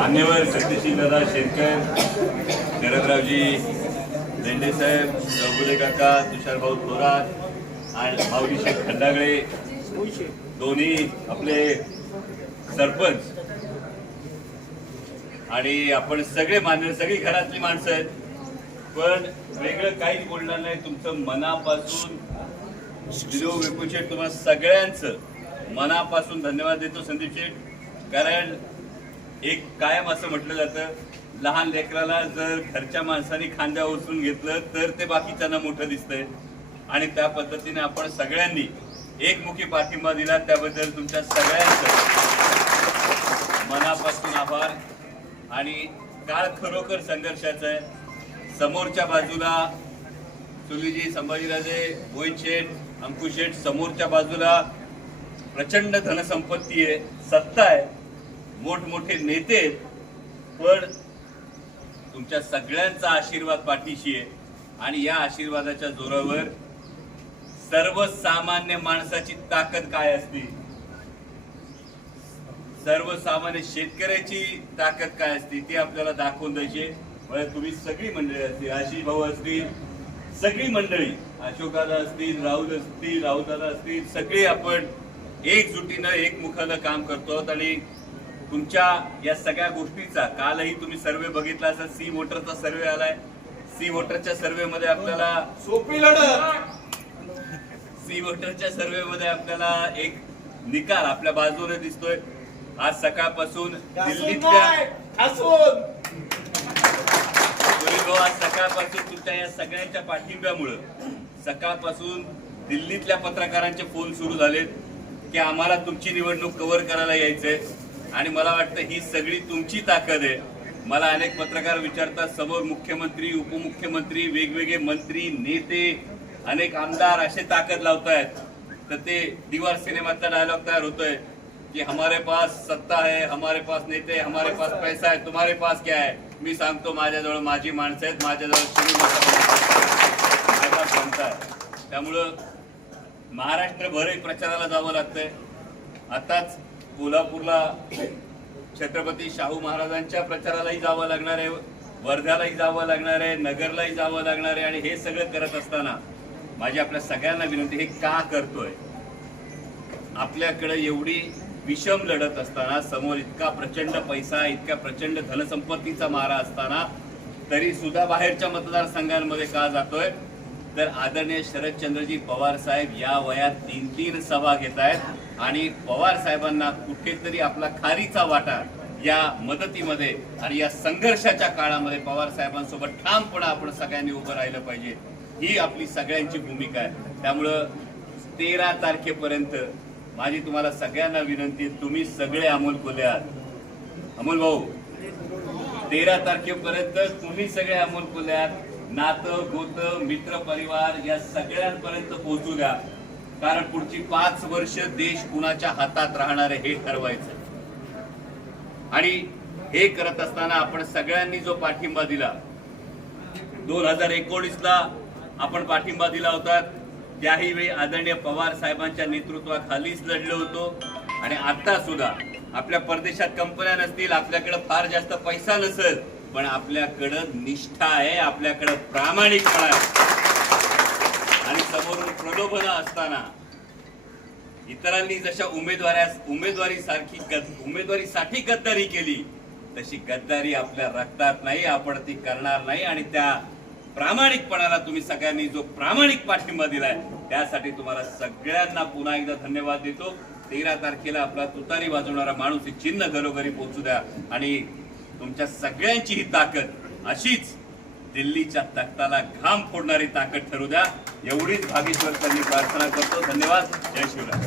मान्यवर सत्यशील दादा शेतकर शरदरावजी लेंडे साहेब चौगुले काका तुषारभाऊ थोरात आणि भाऊजी शेख खंडागळे. दोन्ही आपले सरपंच. आणि आपण सगळे मान्य सगळी घरातली माणसं आहेत. पण वेगळं काहीच बोलणार नाही. तुमचं मनापासून विजू विपुल शेठ तुम्हाला सगळ्यांचं मनापासून धन्यवाद देतो संदीप शेठ. कारण एक कायम असं म्हटलं जातं लहान लेकराला जर घरच्या माणसाने खांद्या उचलून घेतलं तर ते बाकीच्यांना मोठं दिसतंय. आणि त्या पद्धतीने आपण सगळ्यांनी एकमुखी पाठिंबा दिला त्याबद्दल तुमच्या सगळ्यांचं मनापासून आभार. आणि काळ खरोखर संघर्षाचा आहे. समोरच्या बाजूला सुलीजी संभाजीराजे मोहित शेठ अंकुश शेठ समोरच्या बाजूला प्रचंड धनसंपत्ती आहे सत्ता आहे. मोठमोठे नेते पण तुमच्या सगळ्यांचा आशीर्वाद पाठीशी आहे. आणि या आशीर्वादाच्या जोरावर सर्वसामान्य माणसाची ताकद काय असते? सर्वसामान्य शेतकऱ्याची ताकद काय असते ती आपल्याला दाखवून द्यायची. म्हणजे तुम्ही सगळी मंडळी असतील आशिष भाऊ असतील सगळी मंडळी अशोकाला असतील राहुल असतील राहुलदादा असतील सगळे आपण एकजुटीनं एकमुखानं काम करतो आहोत. आणि तुमच्या या सगळ्या गोष्टीचा कालही तुम्ही सर्वे बघितला असा सी वोटरचा सर्वे आलाय. सी वोटरच्या सर्वे मध्ये आपल्याला सोपी लढत. सी वोटरच्या सर्वे मध्ये आपल्याला एक निकाल आपल्या बाजूने दिसतोय. आज सकाळपासून दिल्लीतल्या आज सकाळपासून तुमच्या या सगळ्यांच्या पाठिंब्यामुळं सकाळपासून दिल्लीतल्या पत्रकारांचे फोन सुरू झालेत की आम्हाला तुमची निवडणूक कव्हर करायला यायचंय. आणि मला वाटतं ही सगळी तुमची ताकद आहे. मला अनेक पत्रकार विचारतात समोर मुख्यमंत्री उपमुख्यमंत्री वेगवेगळे मंत्री नेते अनेक आमदार असे ताकद लावतायत. तर ते दिवार सिनेमाचा डायलॉग तयार होतोय की हमारे पास सत्ता है हमारे पास नेते हमारे पास पैसा है तुम्हारे पास क्या है? मी सांगतो माझ्याजवळ माझी माणसं आहेत माझ्याजवळ श्रीमंत आहे. त्यामुळं महाराष्ट्रभरही प्रचाराला जावं लागतंय. आताच कोल्हापूरला छत्रपती शाहू महाराजांच्या प्रचारालाही जावं लागणार आहे वर्ध्यालाही जावं लागणार आहे नगरलाही जावं लागणार आहे आणि हे सगळं करत असताना माझी आपल्या सगळ्यांना विनंती हे का करतोय? आपल्याकडे एवढी विषम लढत असताना समोर इतका प्रचंड पैसा इतक्या प्रचंड धनसंपत्तीचा मारा असताना तरी सुद्धा बाहेरच्या मतदारसंघांमध्ये का जातोय? तर आदरणीय शरदचंद्रजी पवार साहेब या वयात तीन तीन सभा घेत आहेत. आणि पवार साहेबांना कुठेतरी आपला खारीचा वाटा या मदतीमध्ये आणि या संघर्षाच्या काळामध्ये पवार साहेबांसोबत ठामपणे आपण सगळ्यांनी उभं राहिलं पाहिजे. ही आपली सगळ्यांची भूमिका आहे. त्यामुळं तेरा तारखेपर्यंत माझी तुम्हाला सगळ्यांना विनंती तुम्ही सगळे अमोल कोल्हे आहात. अमोल भाऊ तेरा तारखेपर्यंत तुम्ही सगळे अमोल कोल्हे आहात. नातं गोत मित्र परिवार या सगळ्यांपर्यंत पोहोचू द्या. कारण पुढची पाच वर्ष देश कुणाच्या हातात राहणार हे ठरवायचं. आणि हे करत असताना आपण सगळ्यांनी जो पाठिंबा दिला दोन हजार एकोणीसला आपण पाठिंबा दिला होता. त्याही वेळी आदरणीय पवार साहेबांच्या नेतृत्वाखालीच लढलो होतो. आणि आता सुद्धा आपल्या परदेशात कंपन्या नसतील आपल्याकडे फार जास्त पैसा नसेल पण आपल्याकडं निष्ठा आहे आपल्याकडं प्रामाणिकपणा आहे. आणि समोरून प्रलोभन असताना इतरांनी जशा उमेदवाऱ्या उमेदवारी सारखी उमेदवारीसाठी गद्दारी केली तशी गद्दारी आपल्या रक्तात नाही आपण ती करणार नाही. आणि त्या प्रामाणिकपणाला तुम्ही सगळ्यांनी जो प्रामाणिक पाठिंबा दिलाय त्यासाठी तुम्हाला सगळ्यांना पुन्हा एकदा धन्यवाद देतो. तेरा तारखेला आपला तुतारी वाजवणारा माणूस चिन्ह घरोघरी पोहोचू द्या. आणि तुमच्या सगळ्यांची ही ताकद. अशीच दिल्लीच्या तख्ताला घाम फोडणारी ताकद ठरू द्या. एवढीच भागेश्वर त्यांनी प्रार्थना करतो. धन्यवाद. जय शिवराय.